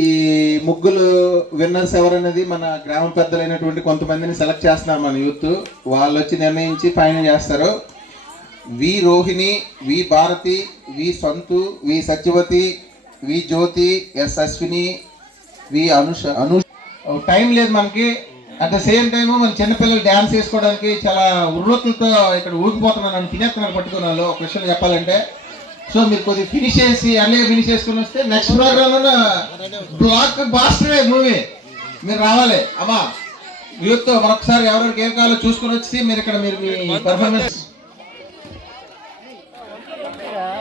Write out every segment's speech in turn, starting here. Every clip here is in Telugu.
ఈ ముగ్గులు విన్నర్స్ ఎవరనేది మన గ్రామ పెద్దలైనటువంటి కొంతమందిని సెలెక్ట్ చేస్తున్నారు మన యూత్. వాళ్ళు వచ్చి నిర్ణయించి ఫైనల్ చేస్తారు. వి రోహిణి, వి భారతి, వి సంతు, వి సత్యవతి, వి జ్యోతి, ఎస్ అశ్విని, వి అనుష. టైం లేదు మనకి. అట్ ద సేమ్ టైము మన చిన్నపిల్లలు డ్యాన్స్ వేసుకోవడానికి చాలా ఉర్రూతులతో ఇక్కడ ఊగిపోతున్నాను, నన్ను తినేస్తున్నాను పట్టుకున్నాను ఒక విషయం చెప్పాలంటే. సో మీరు కొద్దిగా ఫినిష్ చేసి అన్నీ ఫినిష్ చేసుకుని వస్తే నెక్స్ట్ ప్రోగ్రాంలో బ్లాక్ బాస్టరే మూవీ మీరు రావాలి. అమ్మా యూత్తో మరొకసారి ఎవరికి ఏం కావాలో చూసుకుని వచ్చి మీరు ఇక్కడ మీరు మీ పర్ఫార్మెన్స్.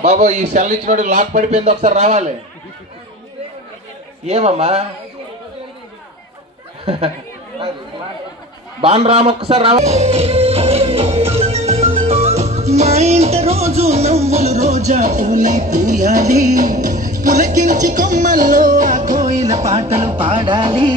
బాబు ఈ సెల్ ఇచ్చినోడు లాక్ పడిపోయింది, ఒకసారి రావాలి. ఏమమ్మా బాన్ రామ్ ఒక్కసారి రావాలి. మా ఇంట రోజు నవ్వులు రోజా పూలై పూయాలి, పులకించి కొమ్మల్లో ఆ కోయిల పాటలు పాడాలి.